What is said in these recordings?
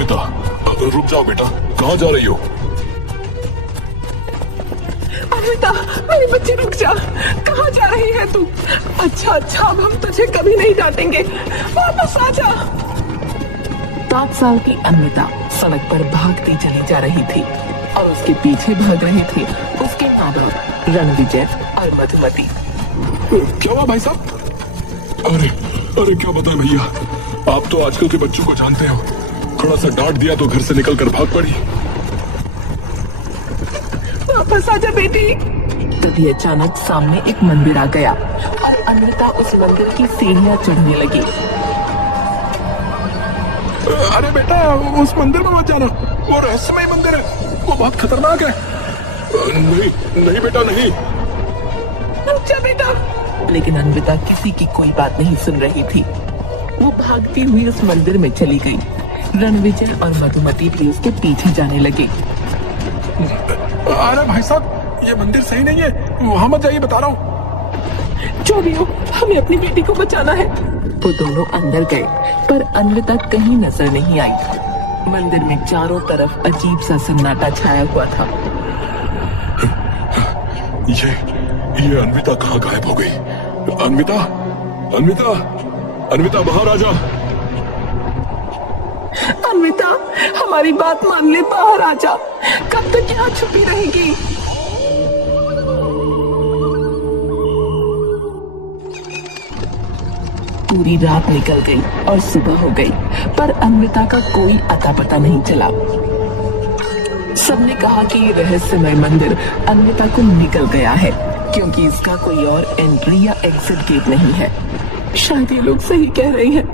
अन्विता, रुक जाओ बेटा, कहाँ जा रही हो? अन्विता, मेरी बच्ची रुक जा। कहाँ जा रही है तू? अच्छा, अब हम तुझे कभी नहीं डांटेंगे, वापस आ जा। 7 साल की अन्विता सड़क पर भागती चली जा रही थी और उसके पीछे भाग रहे थे उसके माँ बाप रणविजय और मधुमती। क्या हुआ भाई साहब? अरे क्या बताएं भैया, आप तो आजकल के बच्चों को जानते हो, थोड़ा सा डांट दिया तो घर से निकलकर भाग पड़ी। वापस आजा बेटी। तभी अचानक सामने एक मंदिर आ गया और अन्विता उस मंदिर की सीढ़ियां चढ़ने लगी। अरे बेटा, उस मंदिर में मत जाना, वो रहस्यमय मंदिर है, वो बहुत खतरनाक है। नहीं बेटा, नहीं। रुक जा बेटा। लेकिन अन्विता किसी की कोई बात नहीं सुन रही थी। वो भागती हुई उस मंदिर में चली गई। रणविजय और मधुमती भी उसके पीछे जाने लगे। अरे भाई साहब, ये मंदिर सही नहीं है, वहां मत जाइए, बता रहा हूँ। जो भी हो, हमें अपनी बेटी को बचाना है। वो दोनों अंदर गए, पर अन्विता कहीं नजर नहीं आई। मंदिर में चारों तरफ अजीब सा सन्नाटा छाया हुआ था। ये अन्विता कहाँ गायब हो गई? अन्विता बाहर आ जा। अन्विता, हमारी बात मान ले, बाहर आ जा। कब तक यहाँ छुपी रहेगी? पूरी रात निकल गई और सुबह हो गई, पर अन्विता का कोई अता पता नहीं चला। सबने कहा कि ये रहस्यमय मंदिर अन्विता को निकल गया है, क्योंकि इसका कोई और एंट्री या एग्जिट गेट नहीं है। शायद ये लोग सही कह रहे हैं।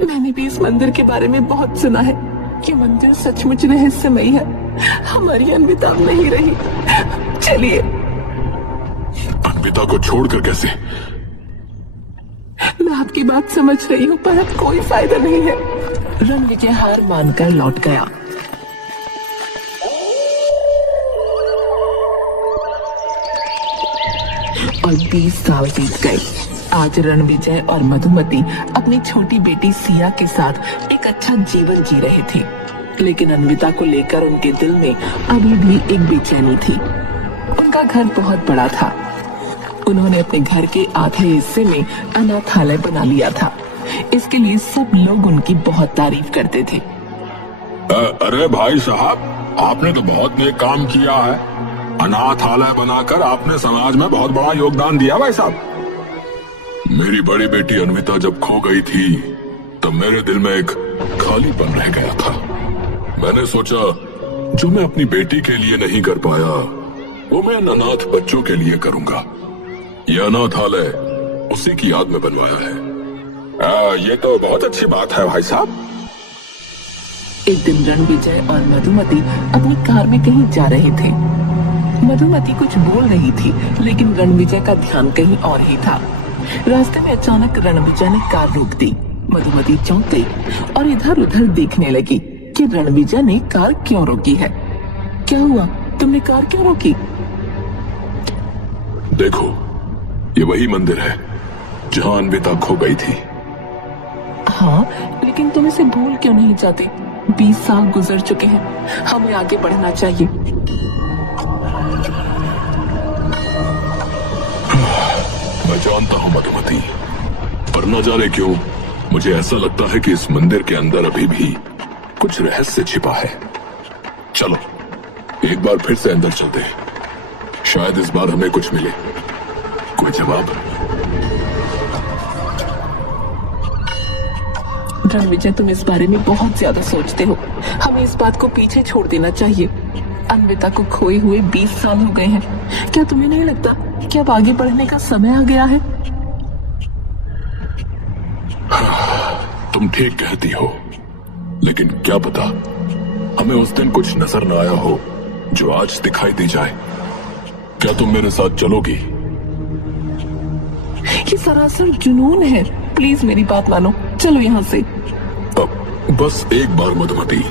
मैंने भी इस मंदिर के बारे में बहुत सुना है कि मंदिर सचमुच रहस्यमय है। हमारी अन्विता अब नहीं रही। चलिए। अन्विता को छोड़कर कैसे? मैं आपकी बात समझ रही हूँ, पर अब कोई फायदा नहीं है। रणविजय हार मानकर लौट गया। और 20 साल बीत गए। आज रणविजय और मधुमती अपनी छोटी बेटी सिया के साथ एक अच्छा जीवन जी रहे थे, लेकिन अन्विता को लेकर उनके दिल में अभी भी एक बेचैनी थी। उनका घर बहुत बड़ा था। उन्होंने अपने घर के आधे हिस्से में अनाथालय बना लिया था। इसके लिए सब लोग उनकी बहुत तारीफ करते थे। अरे भाई साहब, आपने तो बहुत नेक काम किया है। अनाथालय बनाकर आपने समाज में बहुत बड़ा योगदान दिया भाई साहब। मेरी बड़ी बेटी अन्विता जब खो गई थी, तब मेरे दिल में एक खालीपन रह गया था। मैंने सोचा, जो मैं अपनी बेटी के लिए नहीं कर पाया, वो मैं अनाथ बच्चों के लिए करूंगा। यह अनाथालय उसी की याद में बनवाया है। ये तो बहुत अच्छी बात है भाई साहब। एक दिन रणविजय और मधुमती अपनी कार में कहीं जा रहे थे। मधुमती कुछ बोल रही थी, लेकिन रणविजय का ध्यान कहीं और ही था। रास्ते में अचानक रणविजय ने कार रोक दी। मधुमती चौंक गई और इधर उधर देखने लगी कि रणविजय ने कार क्यों रोकी है। क्या हुआ? तुमने कार क्यों रोकी? देखो, ये वही मंदिर है जहाँ अन्विता खो गई थी। हाँ, लेकिन तुम इसे भूल क्यों नहीं जाते? 20 साल गुजर चुके हैं, हमें आगे बढ़ना चाहिए। मैं जानता हूँ मधुमती, पर न जाने क्यों मुझे ऐसा लगता है कि इस मंदिर के अंदर अभी भी कुछ रहस्य छिपा है। चलो एक बार फिर से अंदर चलते हैं, शायद इस बार हमें कुछ मिले, कोई जवाब। रणविजय, तुम इस बारे में बहुत ज्यादा सोचते हो। हमें इस बात को पीछे छोड़ देना चाहिए। अन्विता को खोए हुए 20 साल हो गए हैं। क्या तुम्हें नहीं लगता कि अब आगे बढ़ने का समय आ गया है? तुम ठीक कहती हो, लेकिन क्या पता हमें उस दिन कुछ नजर न आया हो जो आज दिखाई दे जाए। क्या तुम मेरे साथ चलोगी? ये सरासर जुनून है। प्लीज मेरी बात मानो, चलो यहाँ से। अब बस एक बार मधुमती।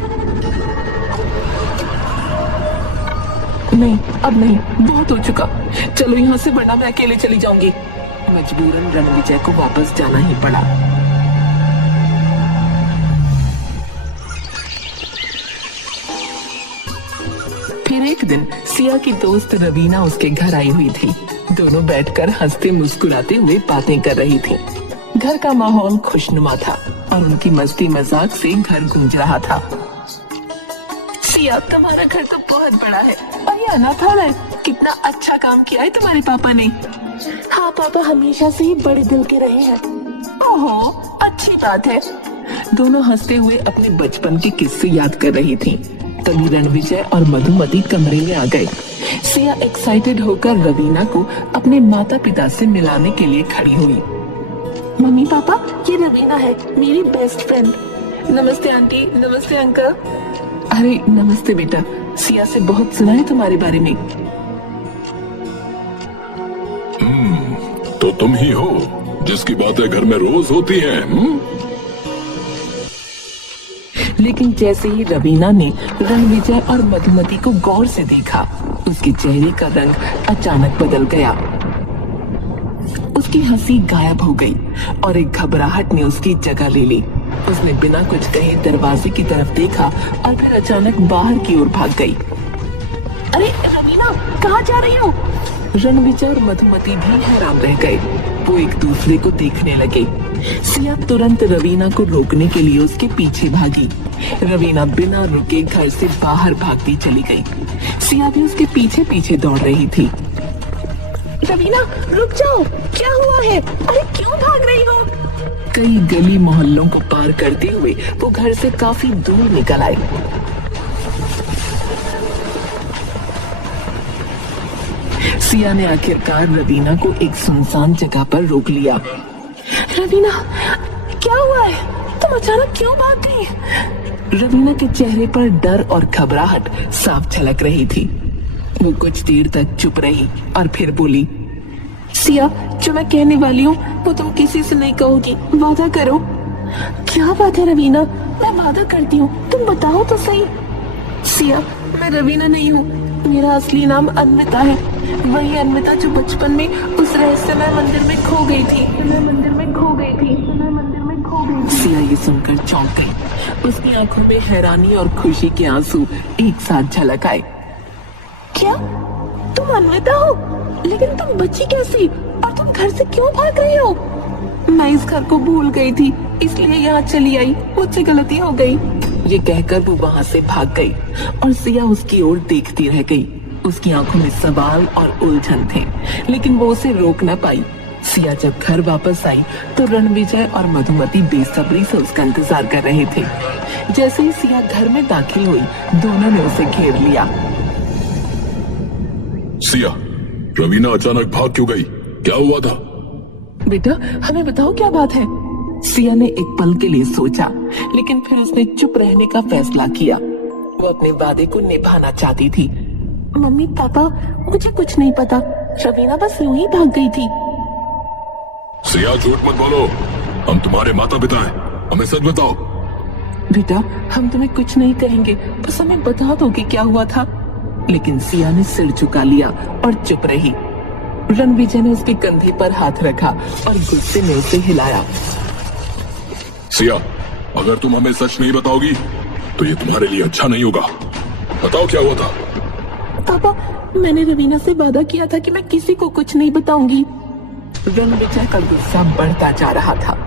नहीं, अब नहीं, बहुत हो चुका। चलो यहाँ से, वरना मैं अकेले चली जाऊंगी। मजबूरन रणविजय को वापस जाना ही पड़ा। दिन सिया की दोस्त रवीना उसके घर आई हुई थी। दोनों बैठकर हंसते मुस्कुराते हुए बातें कर रही थी। घर का माहौल खुशनुमा था और उनकी मस्ती मजाक से घर गूंज रहा था। सिया, तुम्हारा घर तो बहुत बड़ा है और ये अनाथालय, कितना अच्छा काम किया है तुम्हारे पापा ने। हाँ पापा हमेशा से ही बड़े दिल के रहे हैं। ओहो, अच्छी बात है। दोनों हंसते हुए अपने बचपन के किस्से याद कर रही थीं। तभी रणविजय और मधुमती कमरे में आ गए। सिया एक्साइटेड होकर रवीना को अपने माता पिता से मिलाने के लिए खड़ी हुई। मम्मी पापा, ये रवीना है, मेरी बेस्ट फ्रेंड। नमस्ते आंटी, नमस्ते अंकल। अरे नमस्ते बेटा, सिया से बहुत सुना है तुम्हारे बारे में। तो तुम ही हो जिसकी बातें घर में रोज होती हैं। लेकिन जैसे ही रवीना ने रणविजय और मधुमती को गौर से देखा, उसके चेहरे का रंग अचानक बदल गया। उसकी हंसी गायब हो गई और एक घबराहट ने उसकी जगह ले ली। उसने बिना कुछ कहे दरवाजे की तरफ देखा और फिर अचानक बाहर की ओर भाग गई। अरे रवीना, कहाँ जा रही हो? रणविजय और मधुमती भी हैरान रह गए। वो एक दूसरे को देखने लगे। सिया तुरंत रवीना को रोकने के लिए उसके पीछे भागी। रवीना बिना रुके घर से बाहर भागती चली गई। सिया भी उसके पीछे पीछे दौड़ रही थी। रवीना, रुक जाओ, क्या हुआ है? अरे क्यों भाग रही हो? कई गली मोहल्लों को पार करते हुए वो घर से काफी दूर निकल आई। सिया ने आखिरकार रवीना को एक सुनसान जगह पर रोक लिया। रवीना, क्या हुआ है? तुम अचानक क्यों भाग गई? रवीना के चेहरे पर डर और घबराहट साफ झलक रही थी। वो कुछ देर तक चुप रही और फिर बोली, सिया, जो मैं कहने वाली हूँ वो तुम किसी से नहीं कहोगी, वादा करो। क्या बात है रवीना? मैं वादा करती हूँ, तुम बताओ तो सही। सिया, मैं रवीना नहीं हूँ, मेरा असली नाम अन्विता है। वही अन्विता जो बचपन में उस रहस्यमय मंदिर में खो गई थी। सिया ये सुनकर चौंक गई। उसकी आंखों में हैरानी और खुशी के आंसू एक साथ झलक आए। क्या तुम अन्विता हो? लेकिन तुम बची कैसी? और तुम घर से क्यों भाग रही हो? मैं इस घर को भूल गई थी, इसलिए यहाँ चली आई, मुझसे गलती हो गई। ये कहकर वो वहाँ से भाग गई और सिया उसकी ओर देखती रह गई। उसकी आंखों में सवाल और उलझन थे, लेकिन वो उसे रोक न पाई। सिया जब घर वापस आई तो रणविजय और मधुमती बेसब्री से उसका इंतजार कर रहे थे। जैसे ही सिया घर में दाखिल हुई, दोनों ने उसे घेर लिया। सिया, रवीना अचानक भाग क्यों गई? क्या हुआ था? बेटा, हमें बताओ क्या बात है? सिया ने एक पल के लिए सोचा, लेकिन फिर उसने चुप रहने का फैसला किया। वो अपने वादे को निभाना चाहती थी। मम्मी पापा, मुझे कुछ नहीं पता, रवीना बस यूं ही भाग गई थी। सिया, झूठ मत बोलो, हम तुम्हारे माता पिता हैं, हमें सच बताओ। बेटा, हम तुम्हें कुछ नहीं कहेंगे, बस हमें बता दो कि क्या हुआ था। लेकिन सिया ने सिर झुका लिया और चुप रही। रणविजय ने उसके कंधे पर हाथ रखा और गुस्से में उसे हिलाया। सिया, अगर तुम हमें सच नहीं बताओगी तो ये तुम्हारे लिए अच्छा नहीं होगा। बताओ क्या हुआ था? पापा, मैंने रवीना से वादा किया था कि मैं किसी को कुछ नहीं बताऊंगी। रणविजय का गुस्सा बढ़ता जा रहा था।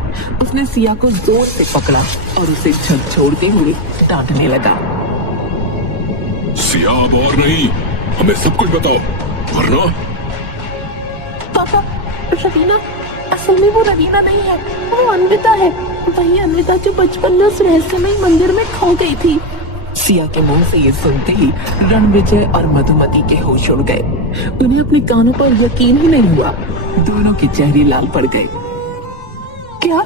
उसने सिया को जोर से पकड़ा और उसे झकझोरते हुए डांटने लगा। सिया, अब और नहीं, हमें सब कुछ बताओ, वरना। पापा, रवीना, असल में वो रवीना नहीं है, वो अन्विता है। वही अन्विता जो बचपन में उस रहस्यमय मंदिर में खो गई थी। सिया के मुंह से ये सुनते ही रणविजय और मधुमती के होश उड़ गए। उन्हें अपने कानों पर यकीन ही नहीं हुआ। दोनों के चेहरे लाल पड़ गए। क्या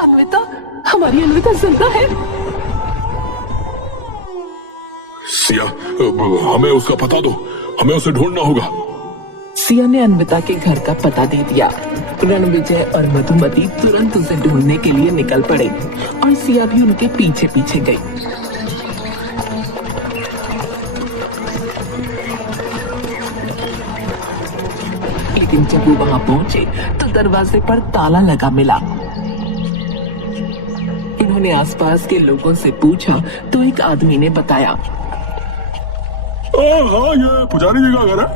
अन्विता, हमारी अन्विता जिंदा है? सिया, हमें उसका पता दो, हमें उसे ढूंढना होगा। सिया ने अन्विता के घर का पता दे दिया। रणविजय और मधुमती तुरंत उसे ढूंढने के लिए निकल पड़े और सिया भी उनके पीछे पीछे गई। लेकिन जब वो वहां पहुंचे तो दरवाजे पर ताला लगा मिला। उन्होंने आसपास के लोगों से पूछा तो एक आदमी ने बताया, हाँ, ये पुजारी जी का घर है।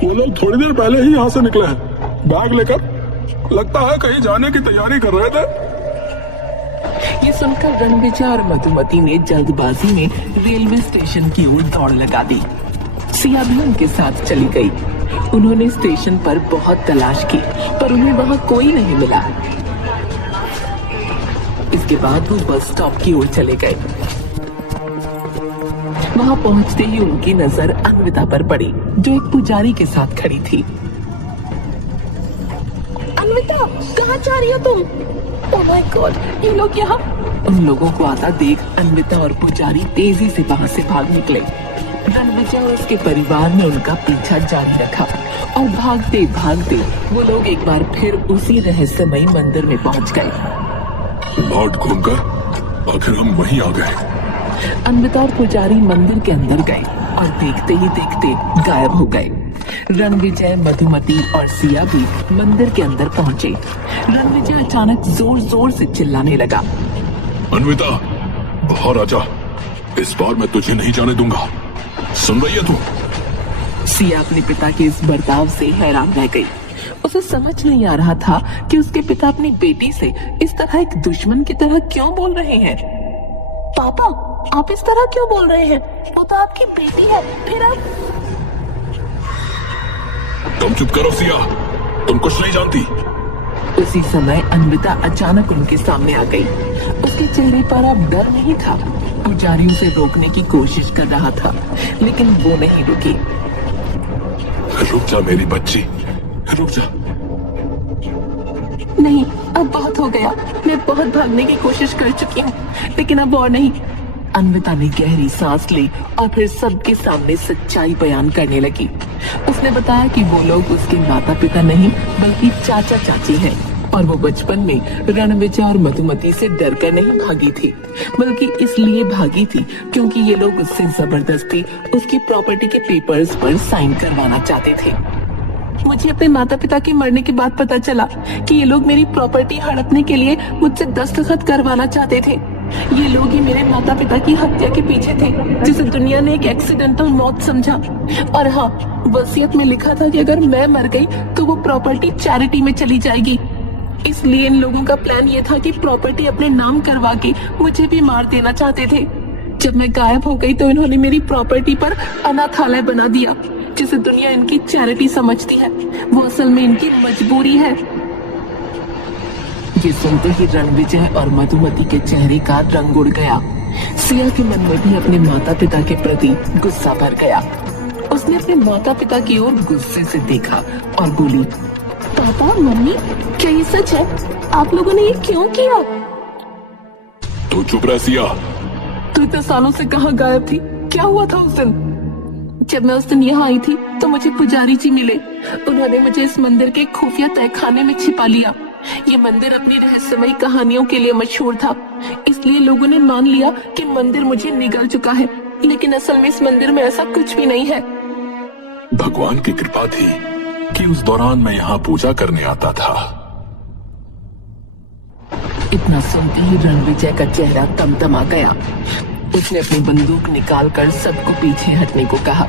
वो लोग थोड़ी देर पहले ही यहाँ से निकले हैं, बैग लेकर। लगता है कहीं जाने की तैयारी कर रहे थे। ये सुनकर रणविजय और मधुमती ने जल्दबाजी में रेलवे स्टेशन की ओर दौड़ लगा दी। सिया भी उनके साथ चली गई। उन्होंने स्टेशन पर बहुत तलाश की, पर उन्हें वहां कोई नहीं मिला। इसके बाद वो बस स्टॉप की ओर चले गए। वहां पहुंचते ही उनकी नजर अन्विता पर पड़ी, जो एक पुजारी के साथ खड़ी थी। अन्विता, कहाँ जा रही हो तुम? ओह माय गॉड, ये लोग यहाँ। उन लोगों को आता देख अन्विता और पुजारी तेजी से वहां से भाग निकले। रणविजय और उसके परिवार ने उनका पीछा जारी रखा और भागते भागते वो लोग एक बार फिर उसी रहस्यमयी मंदिर में पहुंच गए। लौट घूमकर आखिर हम वहीं आ गए। अन्विता और पुजारी मंदिर के अंदर गए और देखते ही देखते गायब हो गए। रणविजय, मधुमती और सिया भी मंदिर के अंदर पहुंचे। रणविजय अचानक जोर जोर से चिल्लाने लगा, अन्विता, बाहर आजा। इस बार मैं तुझे नहीं जाने दूंगा। सुन रही है तू? सिया अपने पिता के इस बर्ताव से हैरान रह गई। उसे समझ नहीं आ रहा था कि उसके पिता अपनी बेटी से इस तरह एक दुश्मन की तरह क्यों बोल रहे हैं। पापा, आप इस तरह क्यों बोल रहे हैं? वो तो आपकी बेटी है, फिर आप। तुम चुप करो सिया, तुम कुछ नहीं जानती। उसी समय अन्विता अचानक उनके सामने आ गई। उसके चेहरे पर अब डर नहीं था। पुजारी उसे रोकने की कोशिश कर रहा था, लेकिन वो नहीं रुकी। रुक जा मेरी बच्ची, रुक जा। नहीं, अब बहुत हो गया। मैं बहुत भागने की कोशिश कर चुकी हूँ, लेकिन अब और नहीं। अन्विता ने गहरी सांस ली और फिर सबके सामने सच्चाई बयान करने लगी। उसने बताया कि वो लोग उसके माता पिता नहीं बल्कि चाचा चाची हैं और वो बचपन में रणविजय और मधुमती से डरकर नहीं भागी थी, बल्कि इसलिए भागी थी क्योंकि ये लोग उससे जबरदस्ती उसकी प्रॉपर्टी के पेपर्स पर साइन करवाना चाहते थे। मुझे अपने माता पिता के मरने के बाद पता चला कि ये लोग मेरी प्रॉपर्टी हड़पने के लिए मुझसे दस्तखत करवाना चाहते थे। ये लोग ही मेरे माता पिता की हत्या के पीछे थे, जिसे दुनिया ने एक एक्सीडेंटल मौत समझा। और हाँ, वसीयत में लिखा था कि अगर मैं मर गई तो वो प्रॉपर्टी चैरिटी में चली जाएगी। इसलिए इन लोगों का प्लान ये था कि प्रॉपर्टी अपने नाम करवा के मुझे भी मार देना चाहते थे। जब मैं गायब हो गई तो इन्होंने मेरी प्रॉपर्टी पर अनाथालय बना दिया, जिसे दुनिया इनकी चैरिटी समझती है। वो असल में इनकी मजबूरी है। ये सुनते ही रणविजय और मधुमती के चेहरे का रंग उड़ गया। सिया के मन में भी अपने माता पिता के प्रति गुस्सा भर गया। उसने अपने माता पिता की ओर गुस्से से देखा और बोली, पापा, मम्मी, क्या ये सच है? आप लोगों ने ये क्यों किया? तू चुप रह सिया। तू इतने सालों से कहाँ गायब थी? क्या हुआ था उस दिन? जब मैं उस दिन यहाँ आई थी तो मुझे पुजारी जी मिले। उन्होंने मुझे इस मंदिर के खुफिया तहखाने में छिपा लिया। ये मंदिर अपनी रहस्यमयी कहानियों के लिए मशहूर था, इसलिए लोगों ने मान लिया कि मंदिर मुझे निगल चुका है, लेकिन असल में इस मंदिर में ऐसा कुछ भी नहीं है। भगवान की कृपा थी कि उस दौरान मैं यहाँ पूजा करने आता था। इतना सुनते ही रणविजय का चेहरा तमतमा गया। उसने अपनी बंदूक निकालकर सबको पीछे हटने को कहा।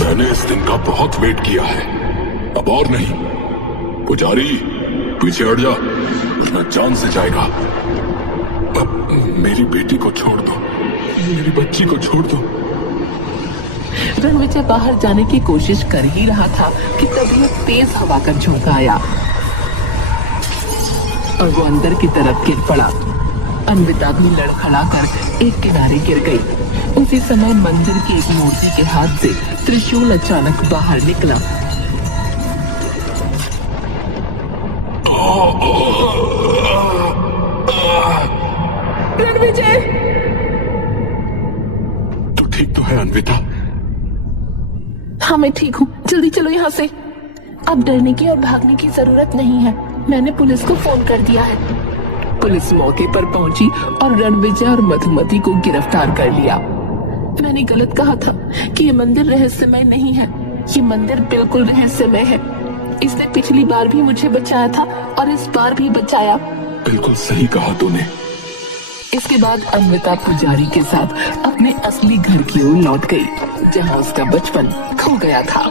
मैंने इस दिन का बहुत वेट किया है, अब और नहीं। पुजारी, पीछे हट जा वरना जान से जाएगा। अब मेरी बेटी को छोड़ दो, मेरी बच्ची को छोड़ दो। रणविजय बाहर जाने की कोशिश कर ही रहा था कि तभी एक तेज हवा का झोंका आया और वो अंदर की तरफ गिर पड़ा। अन्विता भी लड़खड़ा कर एक किनारे गिर गई। उसी समय मंदिर की एक मूर्ति के हाथ से त्रिशूल अचानक बाहर निकला। रणविजय, तो ठीक तो है अन्विता? हाँ, मैं ठीक हूँ। जल्दी चलो यहाँ से। अब डरने की और भागने की जरूरत नहीं है। मैंने पुलिस को फोन कर दिया है। पुलिस मौके पर पहुंची और रणविजय और मधुमती को गिरफ्तार कर लिया। मैंने गलत कहा था कि ये मंदिर रहस्यमय नहीं है। ये मंदिर बिल्कुल रहस्यमय है। इसने पिछली बार भी मुझे बचाया था और इस बार भी बचाया। बिल्कुल सही कहा तूने। इसके बाद अन्विता पुजारी के साथ अपने असली घर की ओर लौट गई, जहां उसका बचपन खो गया था।